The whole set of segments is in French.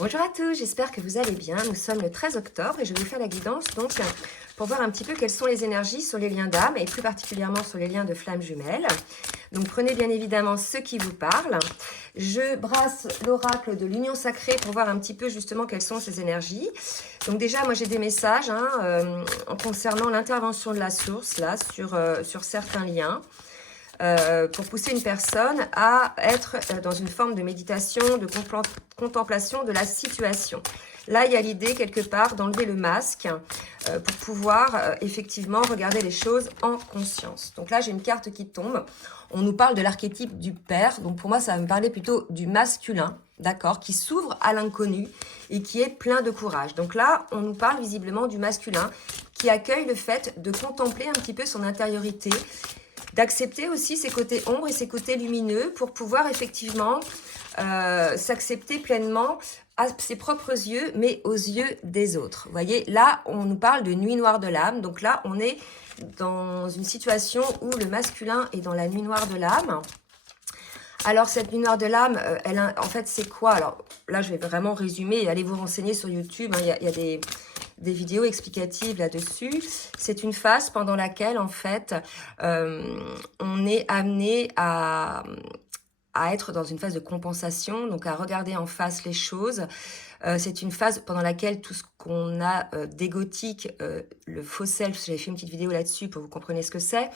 Bonjour à tous, j'espère que vous allez bien. Nous sommes le 13 octobre et je vais vous faire la guidance donc pour voir un petit peu quelles sont les énergies sur les liens d'âme et plus particulièrement sur les liens de flammes jumelles. Donc prenez bien évidemment ce qui vous parle. Je brasse l'oracle de l'union sacrée pour voir un petit peu justement quelles sont ces énergies. Donc déjà moi j'ai des messages concernant l'intervention de la source là sur certains liens. Pour pousser une personne à être dans une forme de méditation, de contemplation de la situation. Là, il y a l'idée quelque part d'enlever le masque pour pouvoir effectivement regarder les choses en conscience. Donc là, j'ai une carte qui tombe. On nous parle de l'archétype du père. Donc pour moi, ça va me parler plutôt du masculin, d'accord, qui s'ouvre à l'inconnu et qui est plein de courage. Donc là, on nous parle visiblement du masculin qui accueille le fait de contempler un petit peu son intériorité, d'accepter aussi ses côtés ombres et ses côtés lumineux pour pouvoir effectivement s'accepter pleinement à ses propres yeux, mais aux yeux des autres. Vous voyez, là, on nous parle de nuit noire de l'âme. Donc là, on est dans une situation où le masculin est dans la nuit noire de l'âme. Alors, cette nuit noire de l'âme, en fait, c'est quoi? Alors, là, je vais vraiment résumer et allez vous renseigner sur YouTube. Il y a des vidéos explicatives là-dessus. C'est une phase pendant laquelle, en fait, on est amené à être dans une phase de compensation, donc à regarder en face les choses. C'est une phase pendant laquelle tout ce qu'on a d'égotique, le faux self, j'avais fait une petite vidéo là-dessus pour que vous compreniez ce que c'est,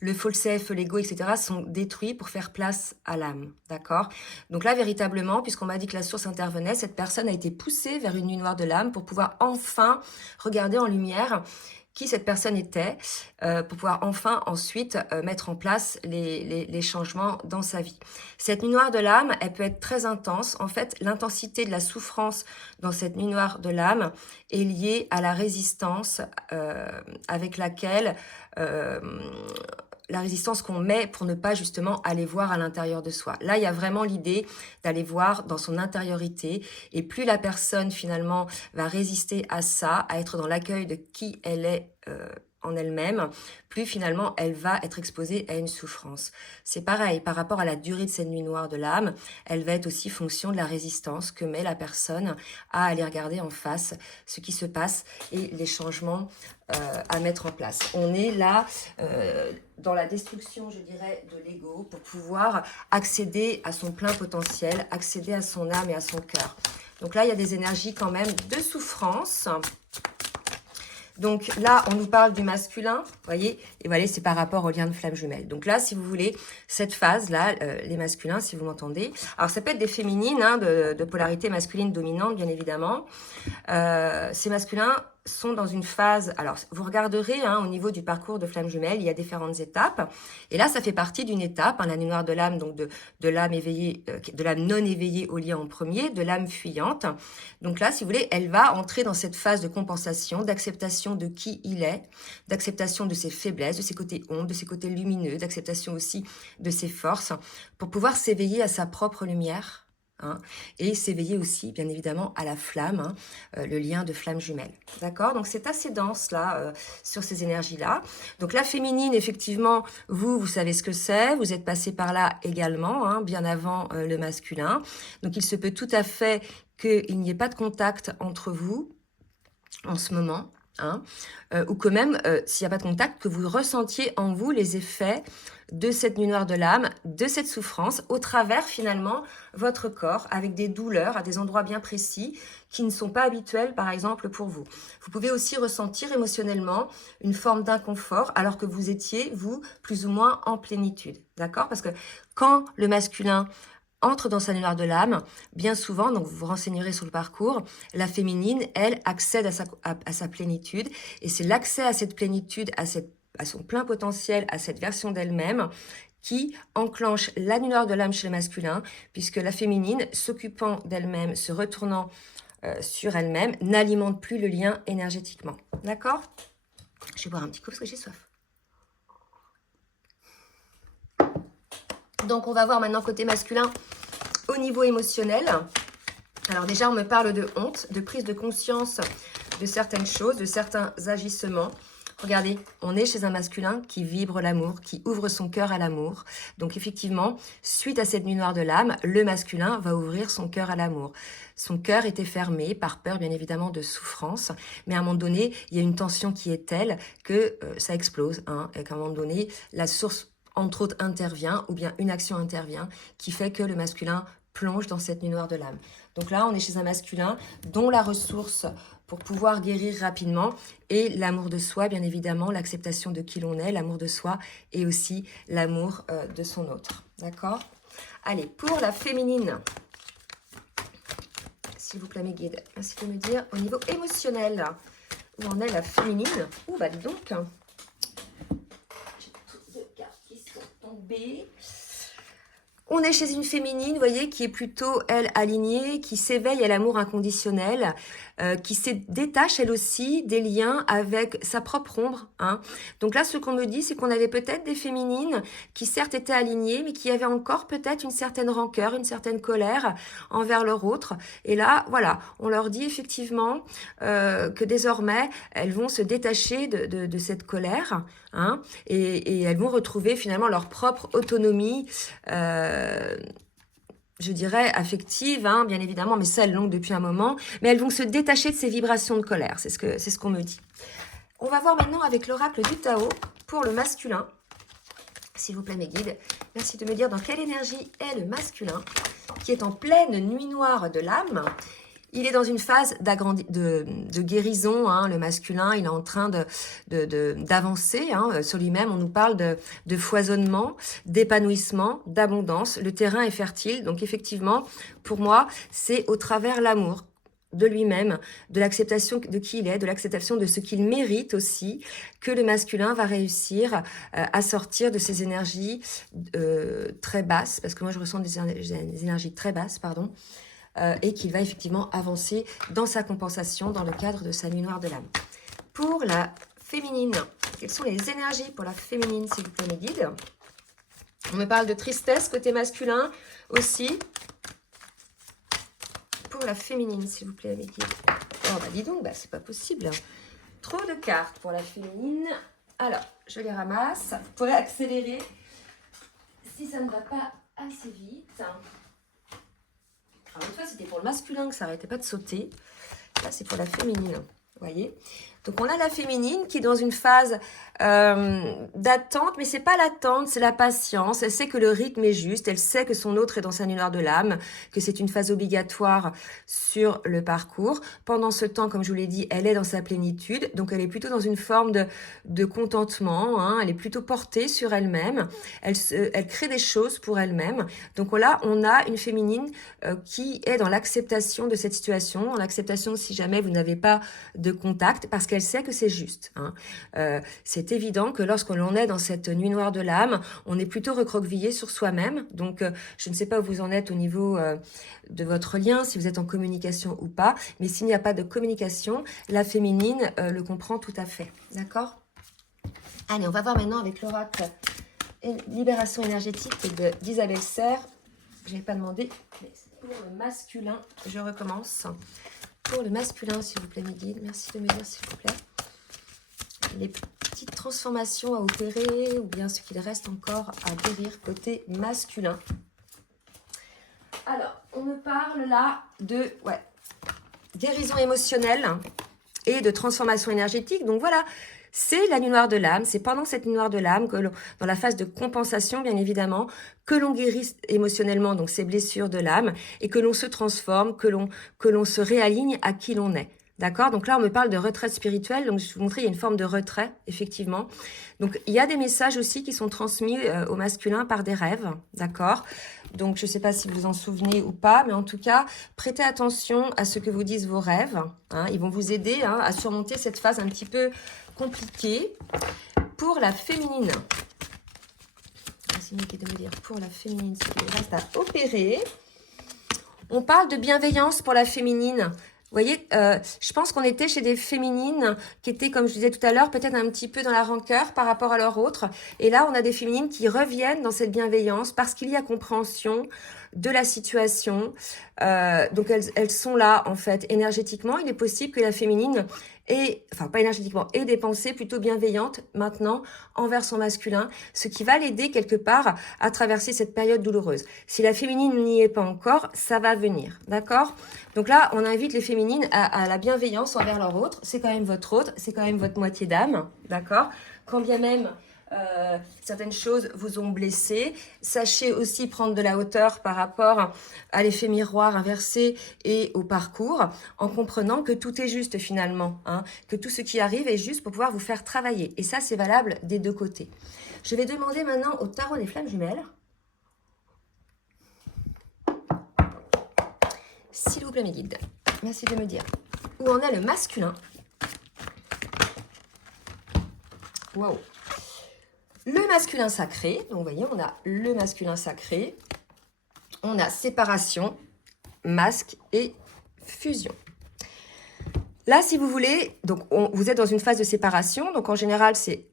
le faux self, l'ego, etc. sont détruits pour faire place à l'âme, d'accord? Donc là, véritablement, puisqu'on m'a dit que la source intervenait, cette personne a été poussée vers une nuit noire de l'âme pour pouvoir enfin regarder en lumière qui cette personne était, pour pouvoir enfin ensuite mettre en place les changements dans sa vie. Cette nuit noire de l'âme, elle peut être très intense. En fait, l'intensité de la souffrance dans cette nuit noire de l'âme est liée à la résistance avec laquelle... la résistance qu'on met pour ne pas justement aller voir à l'intérieur de soi. Là, il y a vraiment l'idée d'aller voir dans son intériorité et plus la personne finalement va résister à ça, à être dans l'accueil de qui elle est en elle-même, plus finalement elle va être exposée à une souffrance. C'est pareil, par rapport à la durée de cette nuit noire de l'âme, elle va être aussi fonction de la résistance que met la personne à aller regarder en face ce qui se passe et les changements à mettre en place. On est là dans la destruction, je dirais, de l'ego pour pouvoir accéder à son plein potentiel, accéder à son âme et à son cœur. Donc là, il y a des énergies quand même de souffrance. Donc là, on nous parle du masculin, vous voyez, et voilà, c'est par rapport au lien de flamme jumelle. Donc là, si vous voulez, cette phase-là, les masculins, si vous m'entendez, alors ça peut être des féminines, de polarité masculine dominante, bien évidemment. Ces masculins sont dans une phase, alors vous regarderez au niveau du parcours de flamme jumelle, il y a différentes étapes, et là ça fait partie d'une étape, la nuit noire de l'âme, donc de l'âme éveillée, de l'âme non éveillée au lien en premier, de l'âme fuyante. Donc là, si vous voulez, elle va entrer dans cette phase de compensation, d'acceptation de qui il est, d'acceptation de ses faiblesses, de ses côtés ombres, de ses côtés lumineux, d'acceptation aussi de ses forces, pour pouvoir s'éveiller à sa propre lumière, et s'éveiller aussi, bien évidemment, à la flamme, le lien de flamme jumelle. D'accord? Donc, c'est assez dense, là, sur ces énergies-là. Donc, la féminine, effectivement, vous savez ce que c'est. Vous êtes passé par là également, bien avant le masculin. Donc, il se peut tout à fait qu'il n'y ait pas de contact entre vous en ce moment. Ou que même, s'il n'y a pas de contact, que vous ressentiez en vous les effets de cette nuit noire de l'âme, de cette souffrance, au travers finalement votre corps, avec des douleurs à des endroits bien précis qui ne sont pas habituels, par exemple, pour vous. Vous pouvez aussi ressentir émotionnellement une forme d'inconfort, alors que vous étiez, vous, plus ou moins en plénitude. D'accord? Parce que quand le masculin entre dans sa nuit noire de l'âme, bien souvent, donc vous vous renseignerez sur le parcours, la féminine, elle, accède à sa plénitude, et c'est l'accès à cette plénitude, à son plein potentiel, à cette version d'elle-même, qui enclenche la nuit noire de l'âme chez le masculin, puisque la féminine, s'occupant d'elle-même, se retournant sur elle-même, n'alimente plus le lien énergétiquement. D'accord? Je vais boire un petit coup parce que j'ai soif. Donc, on va voir maintenant côté masculin au niveau émotionnel. Alors déjà, on me parle de honte, de prise de conscience de certaines choses, de certains agissements. Regardez, on est chez un masculin qui vibre l'amour, qui ouvre son cœur à l'amour. Donc effectivement, suite à cette nuit noire de l'âme, le masculin va ouvrir son cœur à l'amour. Son cœur était fermé par peur, bien évidemment, de souffrance. Mais à un moment donné, il y a une tension qui est telle que ça explose. Hein, et qu'à un moment donné, la source, entre autres, intervient, ou bien une action intervient, qui fait que le masculin plonge dans cette nuit noire de l'âme. Donc là, on est chez un masculin dont la ressource pour pouvoir guérir rapidement est l'amour de soi, bien évidemment, l'acceptation de qui l'on est, l'amour de soi et aussi l'amour de son autre. D'accord? Allez, pour la féminine, s'il vous plaît mes guides, merci de me dire au niveau émotionnel, où en est la féminine? Ouh, bah dis donc, j'ai toutes les cartes qui sont tombées. On est chez une féminine, vous voyez, qui est plutôt, elle, alignée, qui s'éveille à l'amour inconditionnel, qui se détache, elle aussi, des liens avec sa propre ombre. Hein. Donc là, ce qu'on me dit, c'est qu'on avait peut-être des féminines qui, certes, étaient alignées, mais qui avaient encore peut-être une certaine rancœur, une certaine colère envers leur autre. Et là, voilà, on leur dit effectivement que désormais, elles vont se détacher de cette colère, hein, et elles vont retrouver finalement leur propre autonomie, je dirais affective, hein, bien évidemment, mais ça, elles l'ont depuis un moment, mais elles vont se détacher de ces vibrations de colère, c'est ce qu'on me dit. On va voir maintenant avec l'oracle du Tao pour le masculin, s'il vous plaît mes guides. Merci de me dire dans quelle énergie est le masculin, qui est en pleine nuit noire de l'âme. Il est dans une phase de guérison, hein, le masculin, il est en train d'avancer hein, sur lui-même. On nous parle de foisonnement, d'épanouissement, d'abondance. Le terrain est fertile, donc effectivement, pour moi, c'est au travers l'amour de lui-même, de l'acceptation de qui il est, de l'acceptation de ce qu'il mérite aussi, que le masculin va réussir à sortir de ces énergies très basses, parce que moi je ressens des énergies très basses, pardon, et qu'il va effectivement avancer dans sa compensation dans le cadre de sa nuit noire de l'âme. Pour la féminine, quelles sont les énergies pour la féminine, s'il vous plaît, mes guides? On me parle de tristesse côté masculin aussi. Pour la féminine, s'il vous plaît, mes guides. Oh, bah dis donc, bah, c'est pas possible. Trop de cartes pour la féminine. Alors, je les ramasse. Vous pourrez accélérer si ça ne va pas assez vite. Alors, une fois, c'était pour le masculin que ça n'arrêtait pas de sauter. Là, c'est pour la féminine. Vous voyez? Donc, on a la féminine qui est dans une phase d'attente, mais c'est pas l'attente, c'est la patience. Elle sait que le rythme est juste, elle sait que son autre est dans sa nuit noire de l'âme, que c'est une phase obligatoire sur le parcours. Pendant ce temps, comme je vous l'ai dit, elle est dans sa plénitude, donc elle est plutôt dans une forme de contentement, hein. Elle est plutôt portée sur elle-même, elle crée des choses pour elle-même. Donc là, on a une féminine qui est dans l'acceptation de cette situation, dans l'acceptation si jamais vous n'avez pas de contact, parce qu'elle sait que c'est juste. Hein. C'est évident que lorsque l'on est dans cette nuit noire de l'âme, on est plutôt recroquevillé sur soi-même. Donc, je ne sais pas où vous en êtes au niveau de votre lien, si vous êtes en communication ou pas. Mais s'il n'y a pas de communication, la féminine le comprend tout à fait. D'accord? Allez, on va voir maintenant avec l'oracle Libération énergétique d'Isabelle Serre. Je n'ai pas demandé, mais pour le masculin, je recommence. Pour le masculin, s'il vous plaît, mes guides. Merci de me dire, s'il vous plaît. Les petites transformations à opérer ou bien ce qu'il reste encore à guérir côté masculin. Alors, on me parle là de guérison émotionnelle et de transformation énergétique. Donc voilà, c'est la nuit noire de l'âme. C'est pendant cette nuit noire de l'âme, dans la phase de compensation, bien évidemment, que l'on guérit émotionnellement donc ces blessures de l'âme et que l'on se transforme, que l'on se réaligne à qui l'on est. D'accord? Donc là, on me parle de retraite spirituelle. Donc, je vais vous montrer, il y a une forme de retrait, effectivement. Donc, il y a des messages aussi qui sont transmis au masculin par des rêves. D'accord? Donc, je ne sais pas si vous vous en souvenez ou pas, mais en tout cas, prêtez attention à ce que vous disent vos rêves. Hein. Ils vont vous aider à surmonter cette phase un petit peu compliquée. Pour la féminine, c'est mieux de me dire pour la féminine, ce qu'il reste à opérer. On parle de bienveillance pour la féminine. Vous voyez, je pense qu'on était chez des féminines qui étaient, comme je disais tout à l'heure, peut-être un petit peu dans la rancœur par rapport à leur autre. Et là, on a des féminines qui reviennent dans cette bienveillance parce qu'il y a compréhension, de la situation. Donc elles sont là en fait énergétiquement. Il est possible que la féminine ait, enfin pas énergétiquement, ait des pensées plutôt bienveillantes maintenant envers son masculin, ce qui va l'aider quelque part à traverser cette période douloureuse. Si la féminine n'y est pas encore, ça va venir, d'accord? Donc là, on invite les féminines à la bienveillance envers leur autre. C'est quand même votre autre, c'est quand même votre moitié d'âme, d'accord? Quand bien même certaines choses vous ont blessé, sachez aussi prendre de la hauteur par rapport à l'effet miroir inversé et au parcours, en comprenant que tout est juste finalement, hein, que tout ce qui arrive est juste pour pouvoir vous faire travailler. Et ça, c'est valable des deux côtés. Je vais demander maintenant au tarot des flammes jumelles. S'il vous plaît, mes guides, merci de me dire où en est le masculin. Waouh! Le masculin sacré, donc vous voyez, on a le masculin sacré, on a séparation, masque et fusion. Là, si vous voulez, donc vous êtes dans une phase de séparation, donc en général, c'est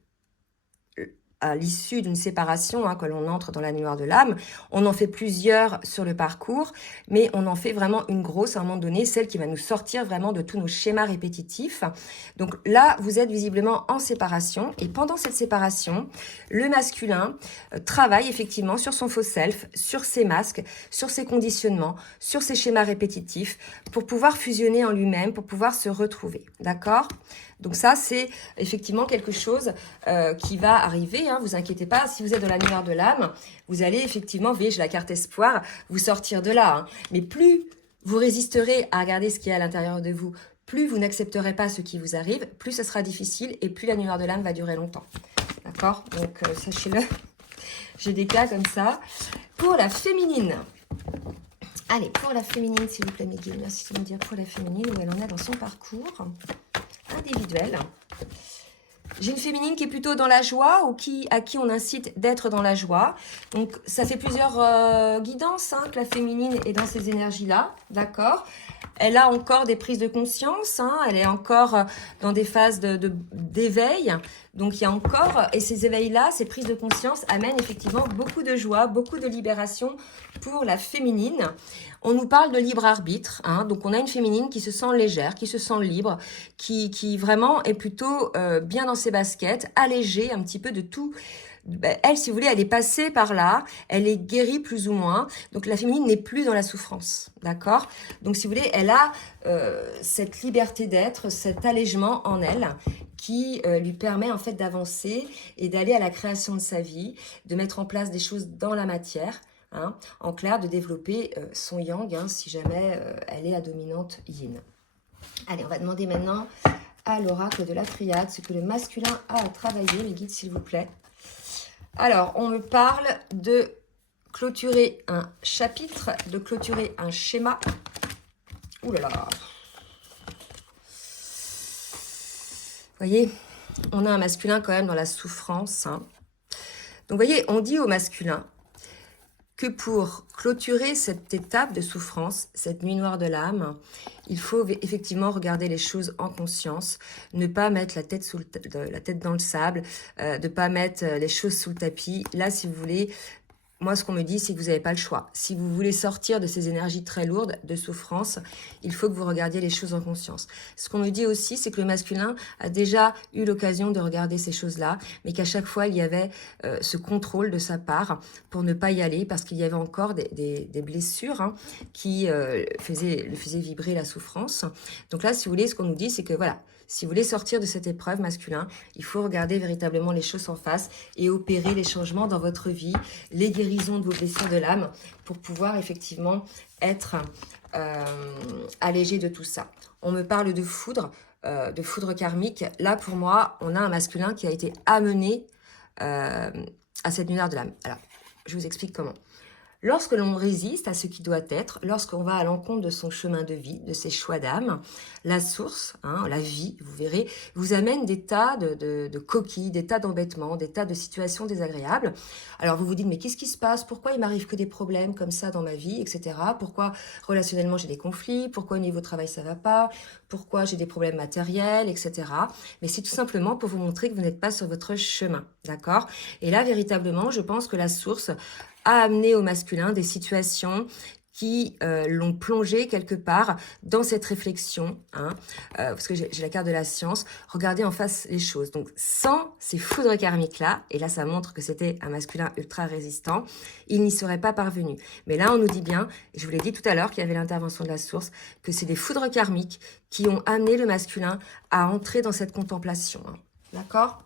à l'issue d'une séparation, hein, quand l'on entre dans la nuit noire de l'âme. On en fait plusieurs sur le parcours, mais on en fait vraiment une grosse à un moment donné, celle qui va nous sortir vraiment de tous nos schémas répétitifs. Donc là, vous êtes visiblement en séparation, et pendant cette séparation, le masculin travaille effectivement sur son faux self, sur ses masques, sur ses conditionnements, sur ses schémas répétitifs, pour pouvoir fusionner en lui-même, pour pouvoir se retrouver, d'accord ? Donc ça, c'est effectivement quelque chose qui va arriver, hein, vous inquiétez pas, si vous êtes dans la lumière de l'âme, vous allez effectivement, vous voyez, j'ai la carte espoir, vous sortir de là. Hein. Mais plus vous résisterez à regarder ce qui est à l'intérieur de vous, plus vous n'accepterez pas ce qui vous arrive, plus ce sera difficile et plus la lumière de l'âme va durer longtemps. D'accord? Donc sachez-le, j'ai des cas comme ça. Pour la féminine, allez, pour la féminine, s'il vous plaît, mes guides, merci de me dire pour la féminine, où elle en est dans son parcours individuel. J'ai une féminine qui est plutôt dans la joie ou à qui on incite d'être dans la joie. Donc, ça fait plusieurs guidances hein, que la féminine est dans ces énergies-là, d'accord? Elle a encore des prises de conscience, hein, elle est encore dans des phases d'éveil. Donc, il y a encore, et ces éveils-là, ces prises de conscience amènent effectivement beaucoup de joie, beaucoup de libération pour la féminine. On nous parle de libre arbitre, hein, donc on a une féminine qui se sent légère, qui se sent libre, qui vraiment est plutôt bien dans ses baskets, allégée un petit peu de tout. Elle, si vous voulez, elle est passée par là, elle est guérie plus ou moins, donc la féminine n'est plus dans la souffrance, d'accord? Donc si vous voulez, elle a cette liberté d'être, cet allègement en elle qui lui permet en fait d'avancer et d'aller à la création de sa vie, de mettre en place des choses dans la matière, hein, en clair, de développer son yang, hein, si jamais elle est à dominante yin. Allez, on va demander maintenant à l'oracle de la triade ce que le masculin a à travailler, les guides s'il vous plaît. Alors, on me parle de clôturer un chapitre, de clôturer un schéma. Ouh là là. Vous voyez, on a un masculin quand même dans la souffrance. Hein. Donc, vous voyez, on dit au masculin que pour clôturer cette étape de souffrance, cette nuit noire de l'âme, il faut effectivement regarder les choses en conscience, ne pas mettre la tête dans le sable, ne pas mettre les choses sous le tapis. Là, si vous voulez, moi, ce qu'on me dit, c'est que vous n'avez pas le choix. Si vous voulez sortir de ces énergies très lourdes de souffrance, il faut que vous regardiez les choses en conscience. Ce qu'on me dit aussi, c'est que le masculin a déjà eu l'occasion de regarder ces choses-là, mais qu'à chaque fois, il y avait ce contrôle de sa part pour ne pas y aller, parce qu'il y avait encore des blessures hein, qui le faisaient vibrer la souffrance. Donc là, si vous voulez, ce qu'on nous dit, c'est que voilà, si vous voulez sortir de cette épreuve masculin, il faut regarder véritablement les choses en face et opérer les changements dans votre vie, les guérisons de vos blessures de l'âme pour pouvoir effectivement être allégé de tout ça. On me parle de foudre karmique. Là, pour moi, on a un masculin qui a été amené à cette nuit noire de l'âme. Alors, je vous explique comment. Lorsque l'on résiste à ce qui doit être, lorsqu'on va à l'encontre de son chemin de vie, de ses choix d'âme, la source, hein, la vie, vous verrez, vous amène des tas de coquilles, des tas d'embêtements, des tas de situations désagréables. Alors vous vous dites, mais qu'est-ce qui se passe? Pourquoi il m'arrive que des problèmes comme ça dans ma vie, etc. Pourquoi relationnellement j'ai des conflits? Pourquoi au niveau travail ça va pas? Pourquoi j'ai des problèmes matériels, etc. Mais c'est tout simplement pour vous montrer que vous n'êtes pas sur votre chemin, d'accord? Et là, véritablement, je pense que la source a amené au masculin des situations qui l'ont plongé quelque part dans cette réflexion, hein, parce que j'ai la carte de la science, regardez en face les choses. Donc, sans ces foudres karmiques-là, et là, ça montre que c'était un masculin ultra résistant, il n'y serait pas parvenu. Mais là, on nous dit bien, et je vous l'ai dit tout à l'heure qu'il y avait l'intervention de la source, que c'est des foudres karmiques qui ont amené le masculin à entrer dans cette contemplation. Hein. D'accord?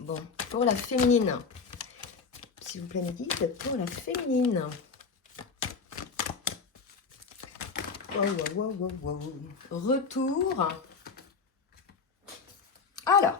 Bon, pour la féminine, s'il vous plaît, mes guides, pour la féminine. Wow. Retour. Alors,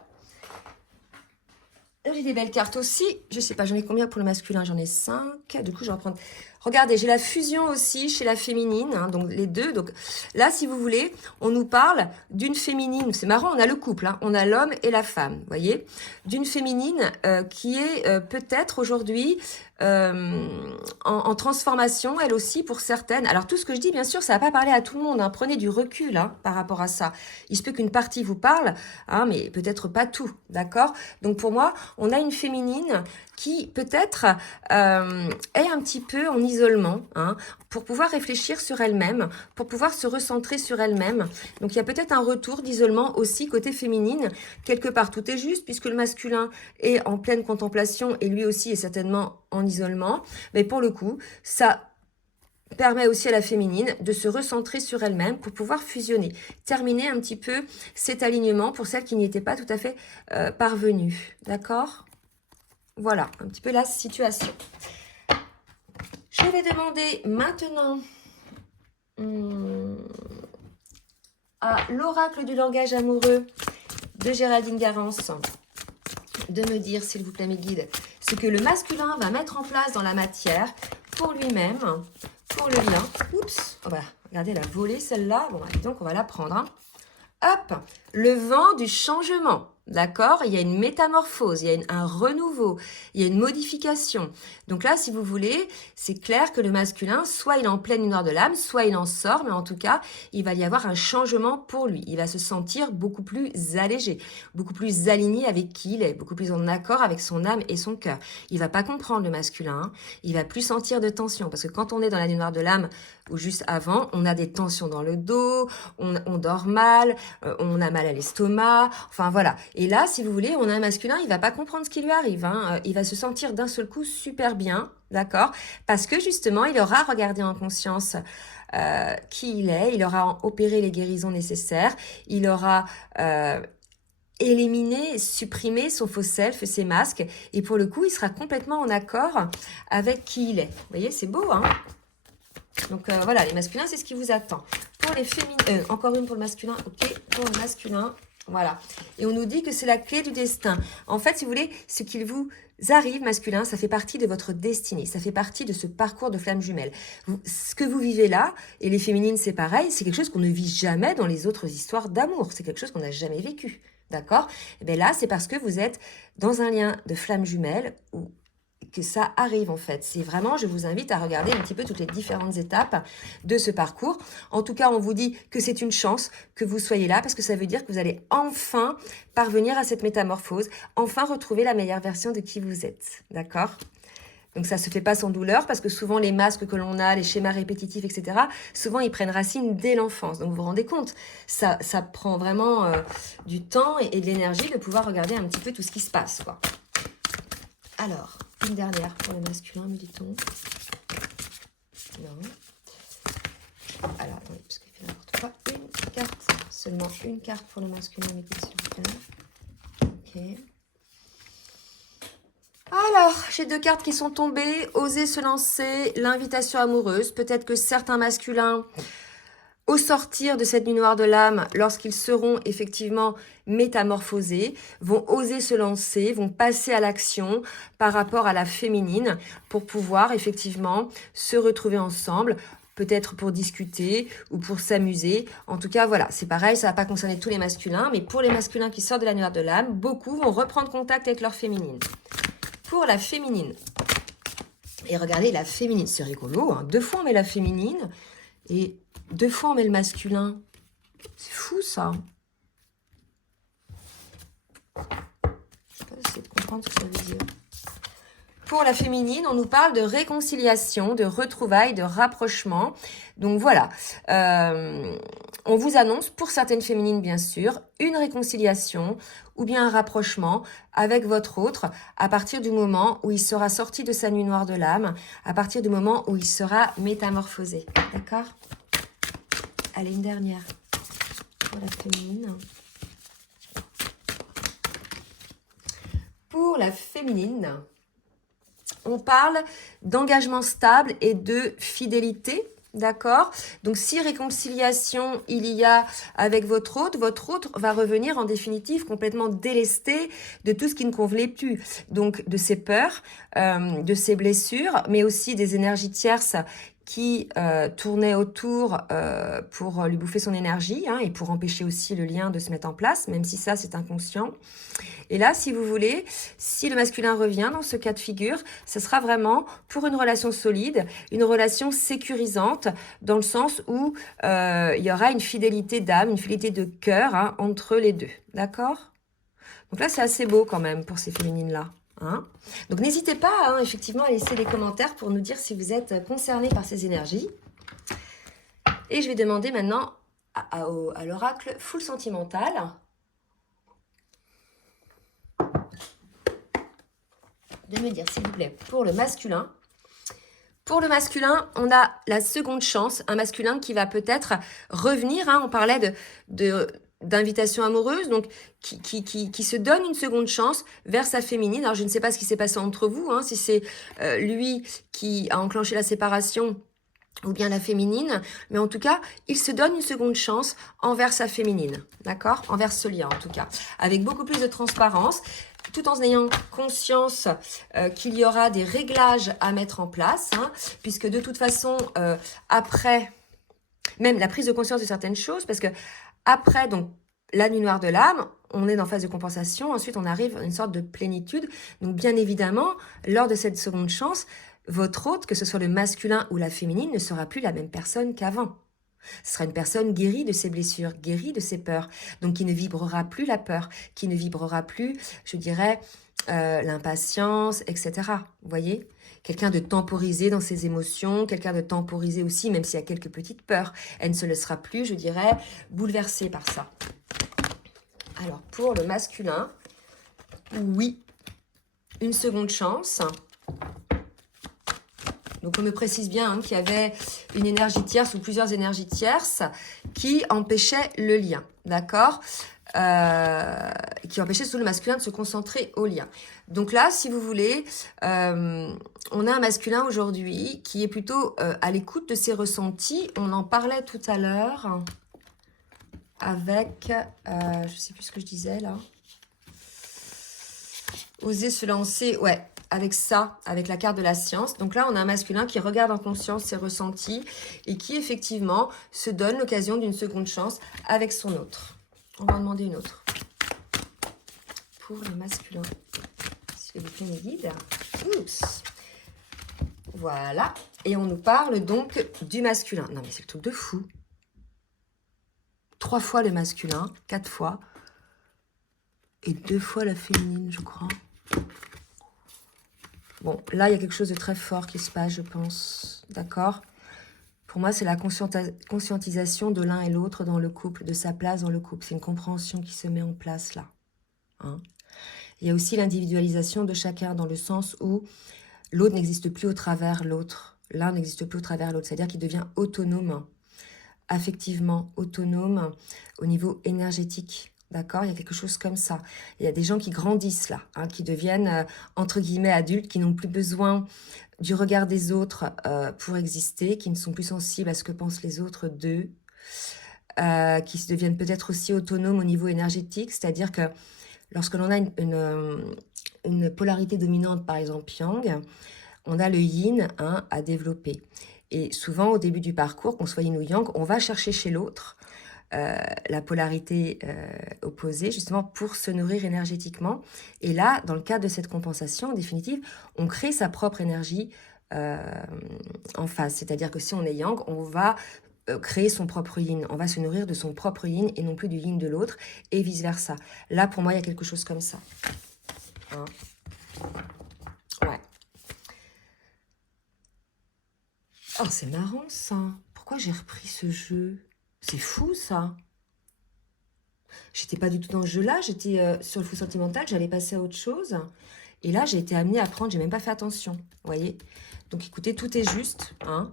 j'ai des belles cartes aussi. Je sais pas, j'en ai combien pour le masculin? J'en ai 5. Du coup, je vais en prendre. Regardez, j'ai la fusion aussi chez la féminine, hein, donc les deux. Donc là, si vous voulez, on nous parle d'une féminine. C'est marrant, on a le couple, hein, on a l'homme et la femme, voyez, d'une féminine qui est peut-être aujourd'hui en transformation, elle aussi, pour certaines. Alors, tout ce que je dis, bien sûr, ça va pas parler à tout le monde. Hein. Prenez du recul hein, par rapport à ça. Il se peut qu'une partie vous parle, hein, mais peut-être pas tout, d'accord? Donc, pour moi, on a une féminine qui, peut-être, est un petit peu en isolement, hein, pour pouvoir réfléchir sur elle-même, pour pouvoir se recentrer sur elle-même. Donc, il y a peut-être un retour d'isolement aussi côté féminine. Quelque part, tout est juste, puisque le masculin est en pleine contemplation et lui aussi est certainement en isolement, mais pour le coup, ça permet aussi à la féminine de se recentrer sur elle-même pour pouvoir fusionner, terminer un petit peu cet alignement pour celles qui n'y étaient pas tout à fait parvenues. D'accord? Voilà, un petit peu la situation. Je vais demander maintenant à l'oracle du langage amoureux de Géraldine Garance de me dire, s'il vous plaît, mes guides, ce que le masculin va mettre en place dans la matière pour lui-même, pour le lien. Oups, oh bah, regardez, elle a volé celle-là. Bon, donc on va la prendre. Hein. Hop, le vent du changement. D'accord? Il y a une métamorphose, il y a un renouveau, il y a une modification. Donc là, si vous voulez, c'est clair que le masculin, soit il est en pleine lumière de l'âme, soit il en sort, mais en tout cas, il va y avoir un changement pour lui. Il va se sentir beaucoup plus allégé, beaucoup plus aligné avec qui il est, beaucoup plus en accord avec son âme et son cœur. Il va pas comprendre le masculin, hein. Il va plus sentir de tension, parce que quand on est dans la lumière de l'âme, ou juste avant, on a des tensions dans le dos, on dort mal, on a mal à l'estomac, enfin voilà. Et là, si vous voulez, on a un masculin, il va pas comprendre ce qui lui arrive, hein. Il va se sentir d'un seul coup super bien, d'accord? Parce que justement, il aura regardé en conscience qui il est, il aura opéré les guérisons nécessaires, il aura éliminer, supprimer son faux self, ses masques, et pour le coup, il sera complètement en accord avec qui il est. Vous voyez, c'est beau, hein? Donc voilà, les masculins, c'est ce qui vous attend. Pour les féminines, encore une pour le masculin, ok, pour le masculin, voilà. Et on nous dit que c'est la clé du destin. En fait, si vous voulez, ce qu'il vous arrive, masculin, ça fait partie de votre destinée, ça fait partie de ce parcours de flamme jumelle. Ce que vous vivez là, et les féminines, c'est pareil, c'est quelque chose qu'on ne vit jamais dans les autres histoires d'amour. C'est quelque chose qu'on n'a jamais vécu, d'accord? Et bien là, c'est parce que vous êtes dans un lien de flamme jumelle où que ça arrive en fait. C'est vraiment, je vous invite à regarder un petit peu toutes les différentes étapes de ce parcours. En tout cas, on vous dit que c'est une chance que vous soyez là parce que ça veut dire que vous allez enfin parvenir à cette métamorphose, enfin retrouver la meilleure version de qui vous êtes. D'accord ? Donc ça se fait pas sans douleur parce que souvent les masques que l'on a, les schémas répétitifs, etc., souvent ils prennent racine dès l'enfance. Donc vous vous rendez compte, ça prend vraiment du temps et de l'énergie de pouvoir regarder un petit peu tout ce qui se passe, quoi. Alors, une dernière pour le masculin, me dit-on. Non. Alors, attendez, parce qu'il fait n'importe quoi. Une carte, seulement une carte pour le masculin, me dit-il, s'il vous plaît. Ok. Alors, j'ai deux cartes qui sont tombées. Oser se lancer, l'invitation amoureuse. Peut-être que certains masculins, au sortir de cette nuit noire de l'âme, lorsqu'ils seront effectivement métamorphosés, vont oser se lancer, vont passer à l'action par rapport à la féminine pour pouvoir effectivement se retrouver ensemble, peut-être pour discuter ou pour s'amuser. En tout cas, voilà, c'est pareil, ça ne va pas concerner tous les masculins, mais pour les masculins qui sortent de la nuit noire de l'âme, beaucoup vont reprendre contact avec leur féminine. Pour la féminine, et regardez, la féminine, c'est rigolo, hein, 2 fois on met la féminine, et 2 fois on met le masculin. C'est fou ça. Je sais pas essayer de comprendre ce que ça veut dire. Pour la féminine, on nous parle de réconciliation, de retrouvailles, de rapprochement. Donc voilà, on vous annonce, pour certaines féminines bien sûr, une réconciliation ou bien un rapprochement avec votre autre à partir du moment où il sera sorti de sa nuit noire de l'âme, à partir du moment où il sera métamorphosé. D'accord? Allez, une dernière pour la féminine. Pour la féminine, on parle d'engagement stable et de fidélité, d'accord? Donc, si réconciliation il y a avec votre autre va revenir en définitive complètement délesté de tout ce qui ne convenait plus. Donc, de ses peurs, de ses blessures, mais aussi des énergies tierces qui tournaient autour pour lui bouffer son énergie et pour empêcher aussi le lien de se mettre en place, même si ça, c'est inconscient. Et là, si vous voulez, si le masculin revient dans ce cas de figure, ce sera vraiment pour une relation solide, une relation sécurisante, dans le sens où il y aura une fidélité d'âme, une fidélité de cœur entre les deux. D'accord? Donc là, c'est assez beau quand même pour ces féminines-là. Donc n'hésitez pas effectivement à laisser des commentaires pour nous dire si vous êtes concernés par ces énergies. Et je vais demander maintenant à l'oracle full sentimental de me dire, s'il vous plaît, pour le masculin. Pour le masculin, on a la seconde chance, un masculin qui va peut-être revenir. On parlait d'invitation amoureuse, donc qui se donne une seconde chance vers sa féminine. Alors, je ne sais pas ce qui s'est passé entre vous, si c'est lui qui a enclenché la séparation ou bien la féminine, mais en tout cas, il se donne une seconde chance envers sa féminine, d'accord? Envers ce lien, en tout cas, avec beaucoup plus de transparence, tout en ayant conscience qu'il y aura des réglages à mettre en place, puisque de toute façon, après, même la prise de conscience de certaines choses, parce que après, donc, la nuit noire de l'âme, on est en phase de compensation, ensuite on arrive à une sorte de plénitude, donc bien évidemment, lors de cette seconde chance, votre hôte, que ce soit le masculin ou la féminine, ne sera plus la même personne qu'avant. Ce sera une personne guérie de ses blessures, guérie de ses peurs, donc qui ne vibrera plus la peur, qui ne vibrera plus, je dirais, l'impatience, etc. Vous voyez ? Quelqu'un de temporisé dans ses émotions, quelqu'un de temporisé aussi, même s'il y a quelques petites peurs. Elle ne se laissera plus, je dirais, bouleversée par ça. Alors, pour le masculin, oui, une seconde chance. Donc, on me précise bien qu'il y avait une énergie tierce ou plusieurs énergies tierces qui empêchaient le lien, d'accord ? Qui empêchaient surtout le masculin de se concentrer au lien. Donc là, si vous voulez, on a un masculin aujourd'hui qui est plutôt à l'écoute de ses ressentis. On en parlait tout à l'heure avec, je ne sais plus ce que je disais là. Oser se lancer, ouais. Avec ça, avec la carte de la science. Donc là, on a un masculin qui regarde en conscience ses ressentis et qui, effectivement, se donne l'occasion d'une seconde chance avec son autre. On va en demander une autre. Pour le masculin. S'il vous plaît, mes guides. Oups. Voilà. Et on nous parle donc du masculin. Non, mais c'est le truc de fou. 3 fois le masculin, 4 fois. Et 2 fois la féminine, je crois. Bon, là, il y a quelque chose de très fort qui se passe, je pense. D'accord ? Pour moi, c'est la conscientisation de l'un et l'autre dans le couple, de sa place dans le couple. C'est une compréhension qui se met en place là. Il y a aussi l'individualisation de chacun dans le sens où l'autre n'existe plus au travers l'autre. L'un n'existe plus au travers l'autre. C'est-à-dire qu'il devient autonome, affectivement autonome au niveau énergétique. D'accord, il y a quelque chose comme ça. Il y a des gens qui grandissent là, qui deviennent, entre guillemets, adultes, qui n'ont plus besoin du regard des autres pour exister, qui ne sont plus sensibles à ce que pensent les autres d'eux, qui se deviennent peut-être aussi autonomes au niveau énergétique, c'est-à-dire que lorsque l'on a une polarité dominante, par exemple yang, on a le yin à développer. Et souvent, au début du parcours, qu'on soit yin ou yang, on va chercher chez l'autre la polarité opposée, justement pour se nourrir énergétiquement. Et là, dans le cadre de cette compensation, en définitive, on crée sa propre énergie en face. C'est-à-dire que si on est yang, on va créer son propre yin. On va se nourrir de son propre yin et non plus du yin de l'autre, et vice-versa. Là, pour moi, il y a quelque chose comme ça. Ouais. Oh, c'est marrant ça. Pourquoi j'ai repris ce jeu? C'est fou ça. J'étais pas du tout dans ce jeu-là, j'étais sur le fou sentimental, j'allais passer à autre chose. Et là, j'ai été amenée à prendre, j'ai même pas fait attention, vous voyez. Donc écoutez, tout est juste, hein.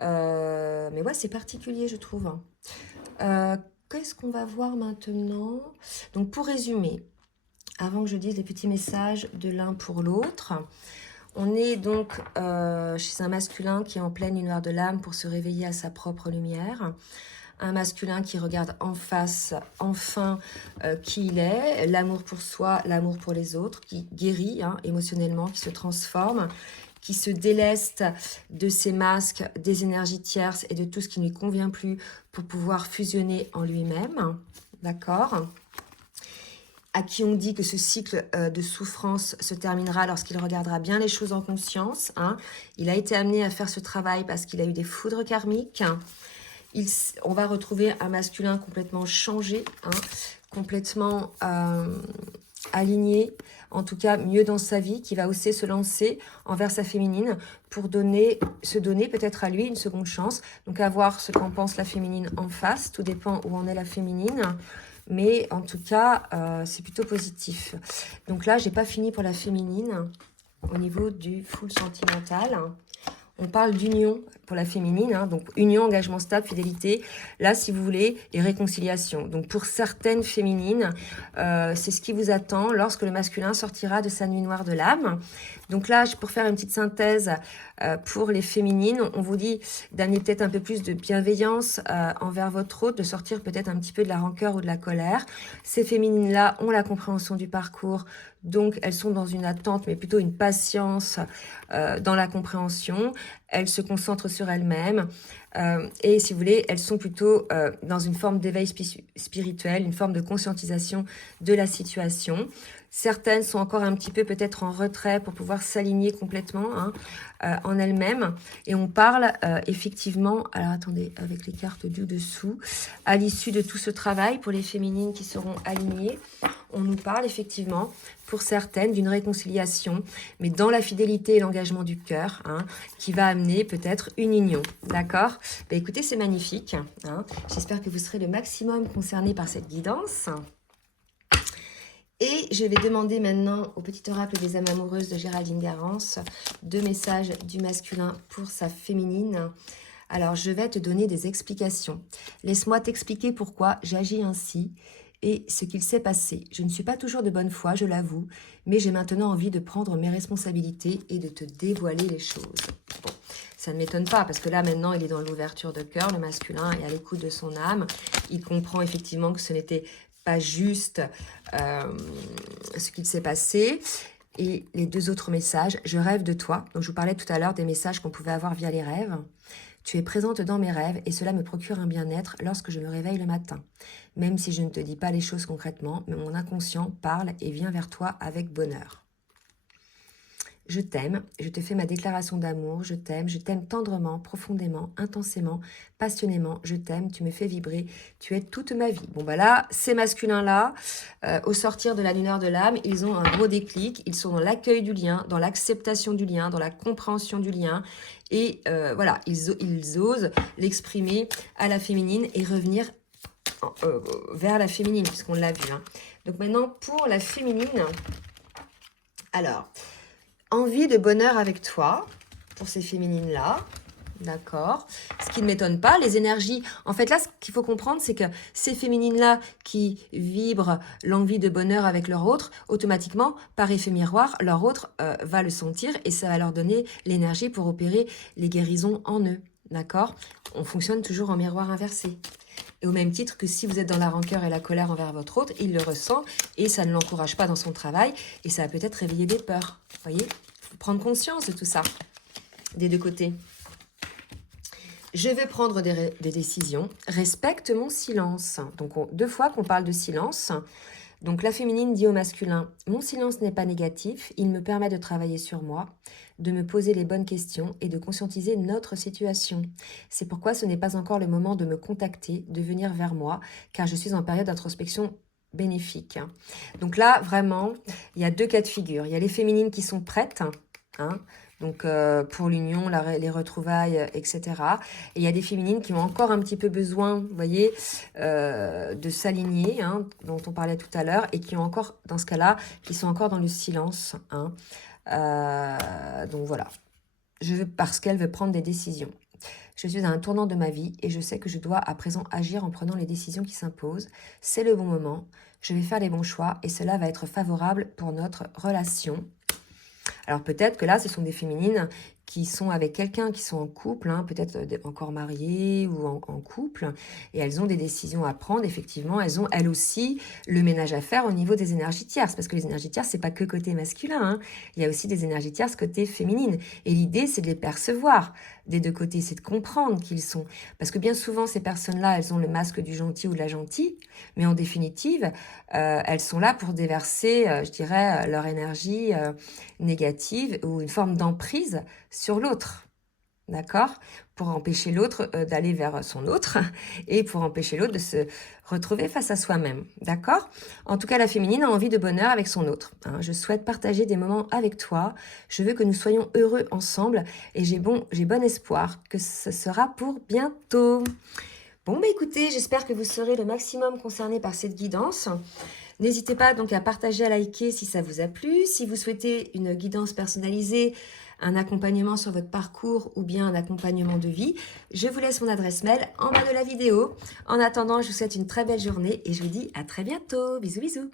Mais ouais, c'est particulier, je trouve. Qu'est-ce qu'on va voir maintenant? Donc pour résumer, avant que je dise les petits messages de l'un pour l'autre, on est donc chez un masculin qui est en pleine lumière de l'âme pour se réveiller à sa propre lumière. Un masculin qui regarde en face, enfin, qui il est, l'amour pour soi, l'amour pour les autres, qui guérit hein, émotionnellement, qui se transforme, qui se déleste de ses masques, des énergies tierces et de tout ce qui ne lui convient plus pour pouvoir fusionner en lui-même. D'accord ? À qui on dit que ce cycle de souffrance se terminera lorsqu'il regardera bien les choses en conscience. Hein. Il a été amené à faire ce travail parce qu'il a eu des foudres karmiques. On va retrouver un masculin complètement changé, hein, complètement aligné, en tout cas mieux dans sa vie, qui va aussi se lancer envers sa féminine pour se donner peut-être à lui une seconde chance. Donc à voir ce qu'en pense la féminine en face, tout dépend où en est la féminine. Mais en tout cas, c'est plutôt positif. Donc là, j'ai pas fini pour la féminine au niveau du full sentimental. On parle d'union pour la féminine, hein, donc union, engagement stable, fidélité. Là, si vous voulez, et réconciliation. Donc pour certaines féminines, c'est ce qui vous attend lorsque le masculin sortira de sa nuit noire de l'âme. Donc là, pour faire une petite synthèse, pour les féminines, on vous dit d'amener peut-être un peu plus de bienveillance envers votre autre, de sortir peut-être un petit peu de la rancœur ou de la colère. Ces féminines-là ont la compréhension du parcours, donc elles sont dans une attente, mais plutôt une patience dans la compréhension. Elles se concentrent sur elles-mêmes et si vous voulez, elles sont plutôt dans une forme d'éveil spirituel, une forme de conscientisation de la situation. Certaines sont encore un petit peu peut-être en retrait pour pouvoir s'aligner complètement hein, en elles-mêmes. Et on parle effectivement, alors attendez, avec les cartes du dessous, à l'issue de tout ce travail pour les féminines qui seront alignées, on nous parle effectivement pour certaines d'une réconciliation, mais dans la fidélité et l'engagement du cœur, hein, qui va amener peut-être une union. D'accord ? Ben, écoutez, c'est magnifique. Hein. J'espère que vous serez le maximum concernés par cette guidance. Et je vais demander maintenant au petit oracle des âmes amoureuses de Géraldine Garance 2 messages du masculin pour sa féminine. Alors, je vais te donner des explications. Laisse-moi t'expliquer pourquoi j'agis ainsi et ce qu'il s'est passé. Je ne suis pas toujours de bonne foi, je l'avoue, mais j'ai maintenant envie de prendre mes responsabilités et de te dévoiler les choses. Bon, ça ne m'étonne pas parce que là, maintenant, il est dans l'ouverture de cœur, le masculin est à l'écoute de son âme. Il comprend effectivement que ce n'était pas juste ce qu'il s'est passé. Et les 2 autres messages, je rêve de toi. Donc je vous parlais tout à l'heure des messages qu'on pouvait avoir via les rêves. Tu es présente dans mes rêves et cela me procure un bien-être lorsque je me réveille le matin. Même si je ne te dis pas les choses concrètement, mais mon inconscient parle et vient vers toi avec bonheur. Je t'aime, je te fais ma déclaration d'amour, je t'aime tendrement, profondément, intensément, passionnément, je t'aime, tu me fais vibrer, tu es toute ma vie. Bon bah là, ces masculins-là, au sortir de la lumière de l'âme, ils ont un gros déclic, ils sont dans l'accueil du lien, dans l'acceptation du lien, dans la compréhension du lien, et voilà, ils osent l'exprimer à la féminine et revenir vers la féminine, puisqu'on l'a vu. Hein. Donc maintenant, pour la féminine, alors... envie de bonheur avec toi, pour ces féminines-là, d'accord. Ce qui ne m'étonne pas, les énergies... En fait, là, ce qu'il faut comprendre, c'est que ces féminines-là qui vibrent l'envie de bonheur avec leur autre, automatiquement, par effet miroir, leur autre va le sentir et ça va leur donner l'énergie pour opérer les guérisons en eux, d'accord. On fonctionne toujours en miroir inversé. Et au même titre que si vous êtes dans la rancœur et la colère envers votre autre, il le ressent et ça ne l'encourage pas dans son travail et ça va peut-être réveiller des peurs. Vous voyez ? Il faut prendre conscience de tout ça, des 2 côtés. Je vais prendre des décisions. Respecte mon silence. Donc, 2 fois qu'on parle de silence. Donc, la féminine dit au masculin, mon silence n'est pas négatif, il me permet de travailler sur moi, de me poser les bonnes questions et de conscientiser notre situation. C'est pourquoi ce n'est pas encore le moment de me contacter, de venir vers moi, car je suis en période d'introspection bénéfique. Donc là, vraiment, il y a 2 cas de figure. Il y a les féminines qui sont prêtes, hein, Donc, pour l'union, les retrouvailles, etc. Et il y a des féminines qui ont encore un petit peu besoin, vous voyez, de s'aligner, hein, dont on parlait tout à l'heure, et qui ont encore, dans ce cas-là, qui sont encore dans le silence. Hein. Donc, voilà. Parce qu'elle veut prendre des décisions. Je suis à un tournant de ma vie et je sais que je dois à présent agir en prenant les décisions qui s'imposent. C'est le bon moment. Je vais faire les bons choix et cela va être favorable pour notre relation. Alors peut-être que là, ce sont des féminines qui sont avec quelqu'un, qui sont en couple, hein, peut-être encore mariées ou en couple, et elles ont des décisions à prendre. Effectivement, elles ont elles aussi le ménage à faire au niveau des énergies tierces, parce que les énergies tierces, c'est pas que côté masculin, hein. Il y a aussi des énergies tierces côté féminine. Et l'idée, c'est de les percevoir des deux côtés, c'est de comprendre qui ils sont. Parce que bien souvent, ces personnes-là, elles ont le masque du gentil ou de la gentille, mais en définitive, elles sont là pour déverser, je dirais, leur énergie négative ou une forme d'emprise sur l'autre, d'accord? Pour empêcher l'autre d'aller vers son autre et pour empêcher l'autre de se retrouver face à soi-même, d'accord? En tout cas, la féminine a envie de bonheur avec son autre. Hein. Je souhaite partager des moments avec toi. Je veux que nous soyons heureux ensemble et j'ai bon espoir que ce sera pour bientôt. Bon, bah écoutez, j'espère que vous serez le maximum concerné par cette guidance. N'hésitez pas donc à partager, à liker si ça vous a plu. Si vous souhaitez une guidance personnalisée, un accompagnement sur votre parcours ou bien un accompagnement de vie, je vous laisse mon adresse mail en bas de la vidéo. En attendant, je vous souhaite une très belle journée et je vous dis à très bientôt. Bisous, bisous.